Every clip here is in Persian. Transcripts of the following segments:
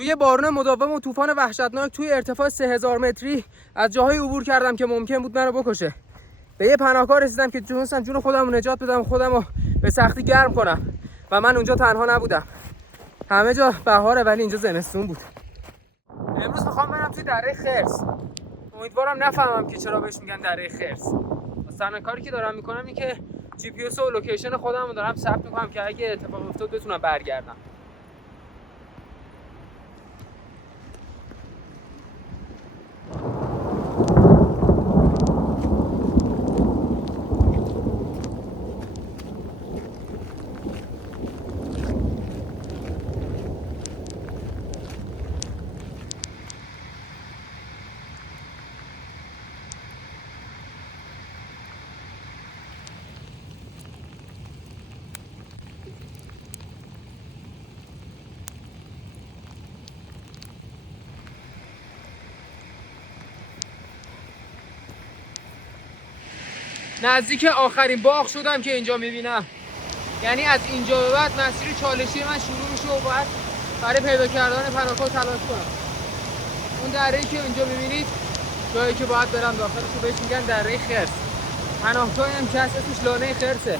توی بارون مداوم و طوفان وحشتناک توی ارتفاع 3000 متری از جاهای عبور کردم که ممکن بود منو بکشه. به یه پناهگاه رسیدم که تونستم جون خودم رو نجات بدم، خودم رو به سختی گرم کنم و من اونجا تنها نبودم. همه جا بهاره ولی اینجا زمستون بود. امروز میخوام برم توی دره خرس. امیدوارم نفهمم که چرا بهش میگن دره خرس. اصلا کاری که دارم میکنم اینه که جی پی اس و لوکیشن خودم رو دارم ثبت میکنم که اگه اتفاق افتاد بتونم برگردم. نزدیک آخرین باغ شدم که اینجا میبینم. یعنی از اینجا به بعد مسیر چالشی من شروع میشه و باید برای پیدا کردن پناهگاه تلاش کنم. اون دره‌ای که اینجا میبینید جایی که باید برم داخلش رو بهش میگن دره خرس. پناهگاهی هم که اسمش لانه خرسه.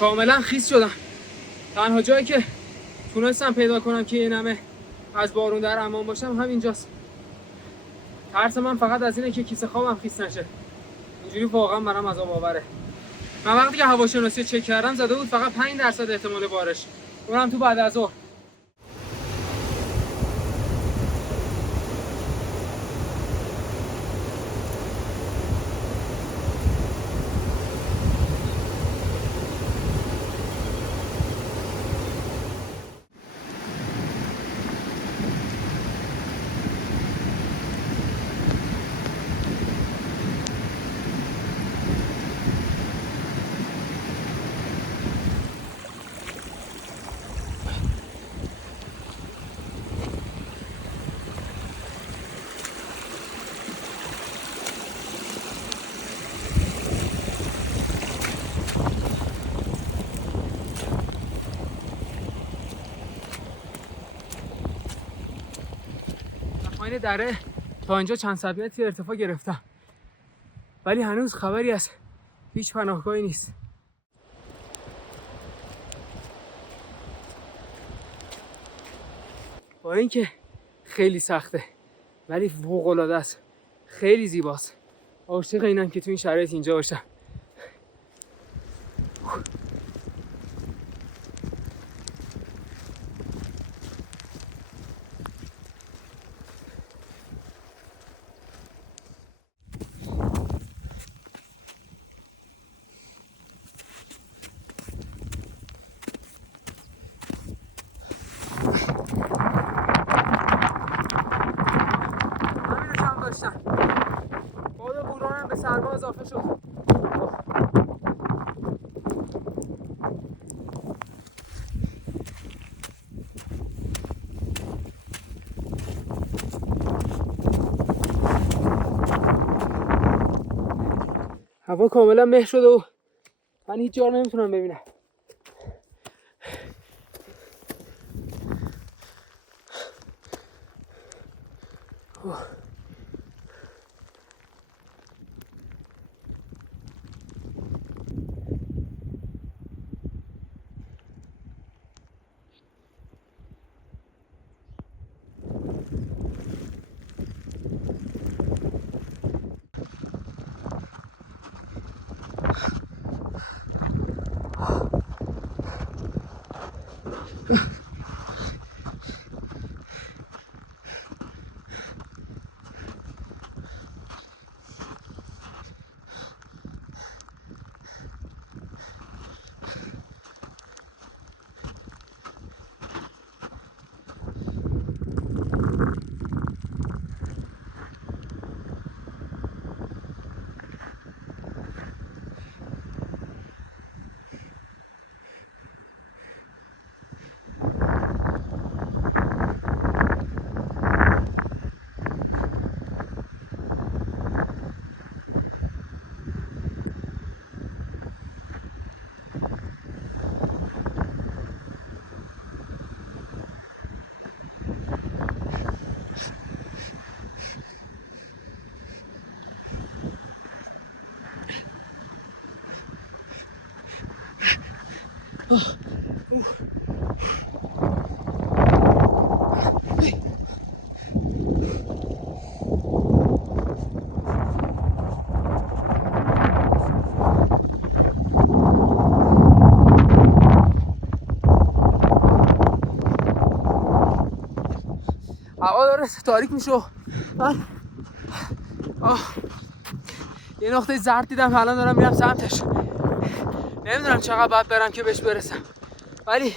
کاملا خیس شدم. تنها جایی که تونستم پیدا کنم که این همه از بارون در امان باشم همینجاست. ترس من فقط از اینه که کیسه خوابم خیس نشه. اینجوری واقعا برام عذاب آوره. من وقتی که هواشناسی چک کردم زده بود فقط 5% احتمال بارش. اونم تو بعد از ظهر. پایین دره تا اینجا چند صد متری ارتفاع گرفتم ولی هنوز خبری از هیچ پناهگاهی نیست. با اینکه خیلی سخته ولی فوق‌العاده است. خیلی زیباست. عاشق اینم که تو این شرایط اینجا باشم. باد بوران هم به سرما اضافه شد. هوا کاملا مه شده و من هیچ جا رو نمیتونم ببینم. هوا داره تاریک میشه. یه نقطه زرد دیدم الان دارم میرم سمتش. نمیدونم چقدر باید برم که بهش برسم، ولی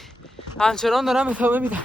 همچنان دارم ادامه میدم.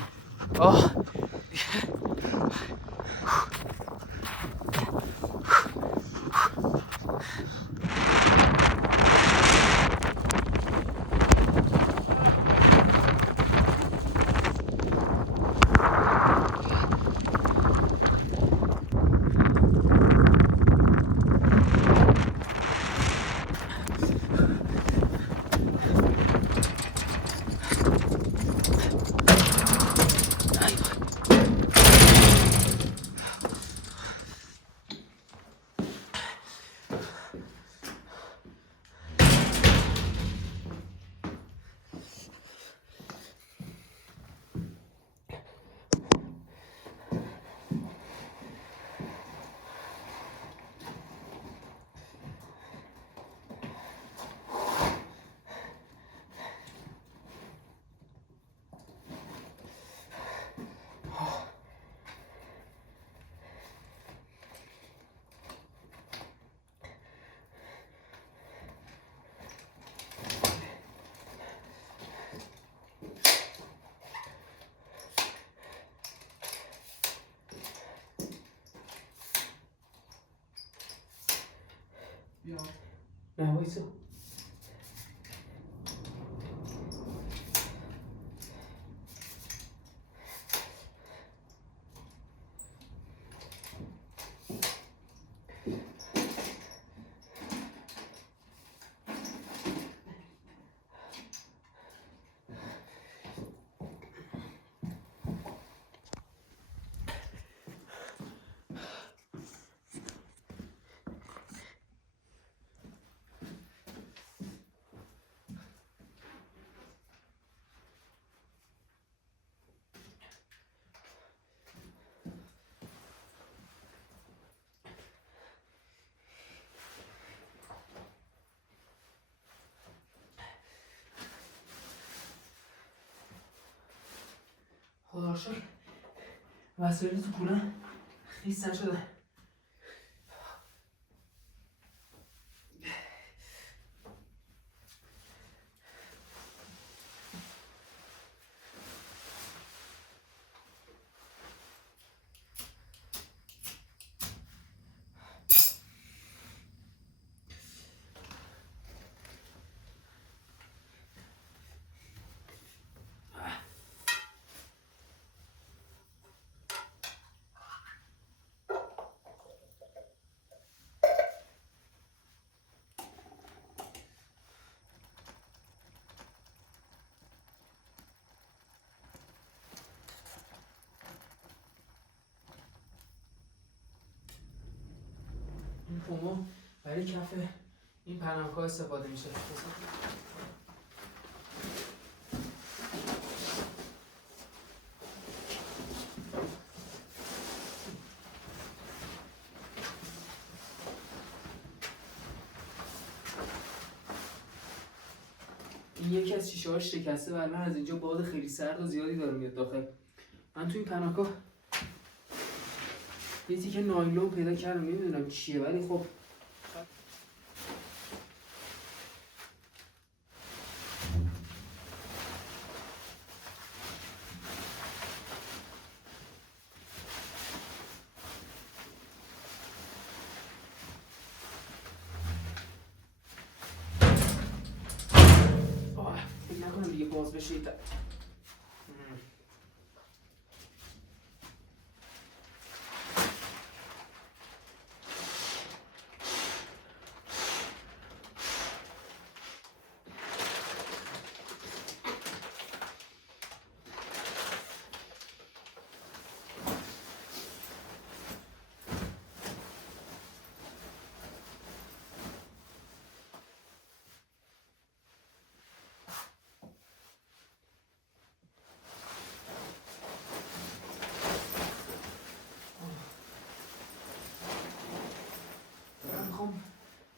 نه وایسا. خدا رو شکر وسایل تو خونه خیس نشدن. این پومو برای کف این پناهگاه استفاده میشه. این یکی از شیشه هاش شکسته و الان از اینجا باد خیلی سرد و زیادی داره میاد داخل. من تو این پناهگاه یه تیکه نایلون پیدا کردم، نمیدونم چیه ولی خب فکر نکنم دیگه باز بشه.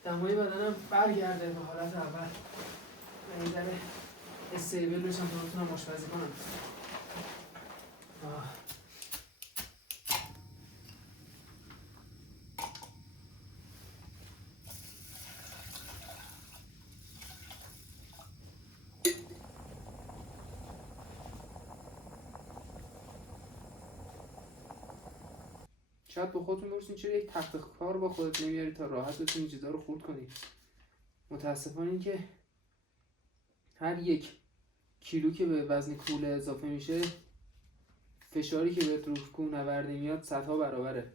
دمای بدنم برگرده به حالت اول و این ذره استیبل بشم تا بتونم آشپزی کنم. شاید با خودتون برسین چرا یک تخت کار با خودت نمیاری تا راحت بتونی این چیزا رو خورد کنی. متاسفانه این که هر 1 کیلو که به وزن کوله اضافه میشه فشاری که به رو کوهنوردی میاد صدها برابره.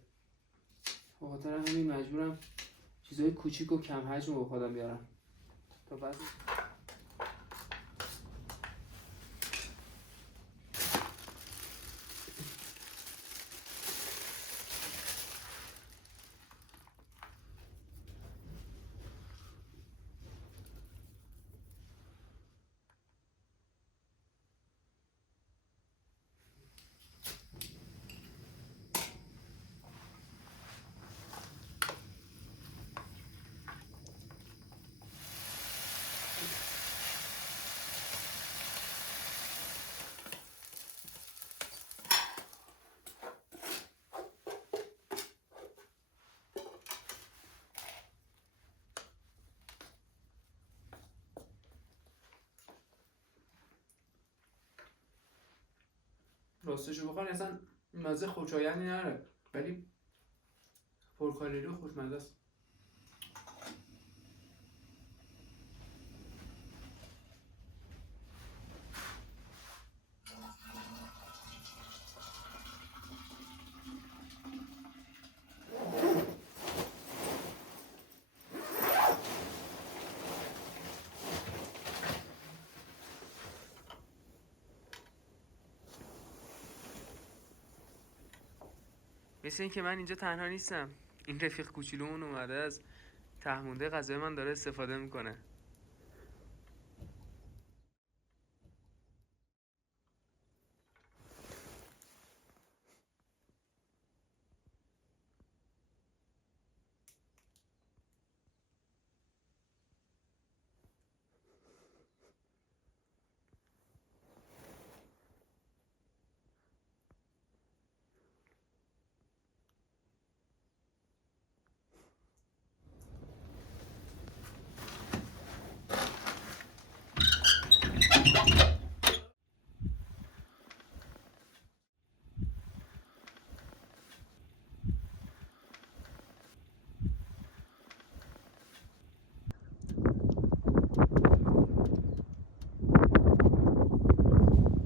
به خاطر همین مجبورم چیزای کوچیک و کم حجم رو با خودم بیارم تا وزن. راستشو بخوان اصلا مزه خوشایندی نداره ولی پرکالری و خوشمزه است. مثل این که من اینجا تنها نیستم. این رفیق کوچولومون اومده از ته مونده غذای من داره استفاده میکنه.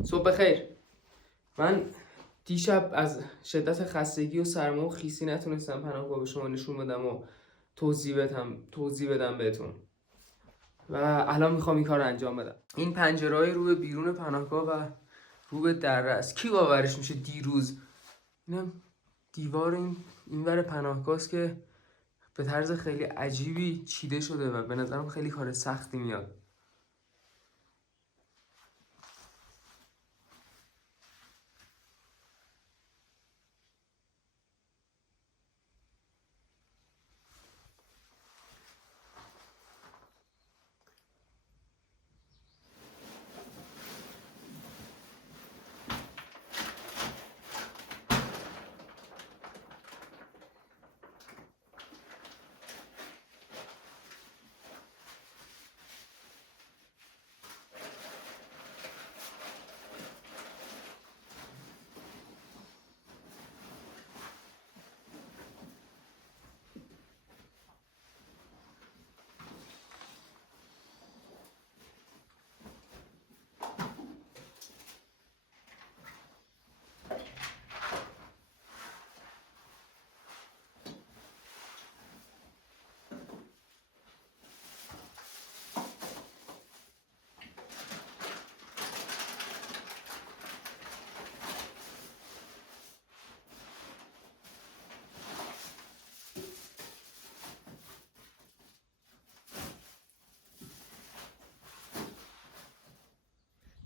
صبح بخیر. من دیشب از شدت خستگی و سرما و خیسی نتونستم پناهگاه به شما نشون بدم و توضیح بدم بهتون و الان میخوام این کار رو انجام بدم. این پنجره‌های رو به بیرون پناهگاه و رو به دره است. کی باورش میشه دیروز اینم دیوار اینور پناهگاه است که به طرز خیلی عجیبی چیده شده و به نظرم خیلی کار سختی میاد.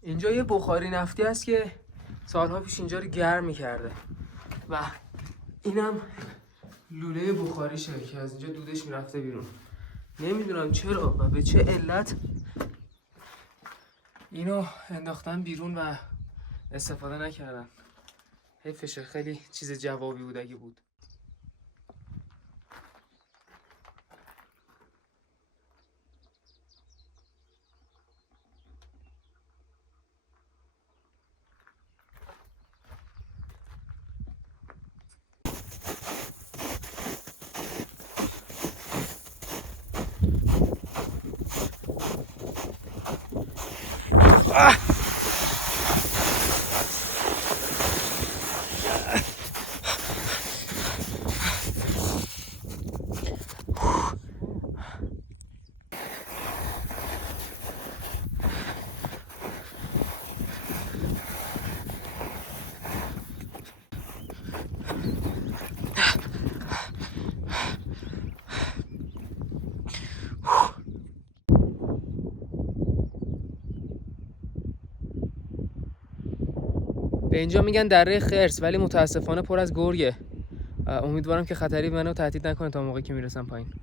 اینجا یه بخاری نفتی هست که سالها پیش اینجا رو گرم می‌کرده و اینم لوله بخاریشه که از اینجا دودش میرفته بیرون. نمیدونم چرا و به چه علت اینو انداختن بیرون و استفاده نکردن. حیفشه، خیلی چیز جوابی بود اگه بود. به اینجا میگن دره خرس ولی متاسفانه پر از گرگه. امیدوارم که خطری منو تهدید نکنه تا موقعی که میرسم پایین.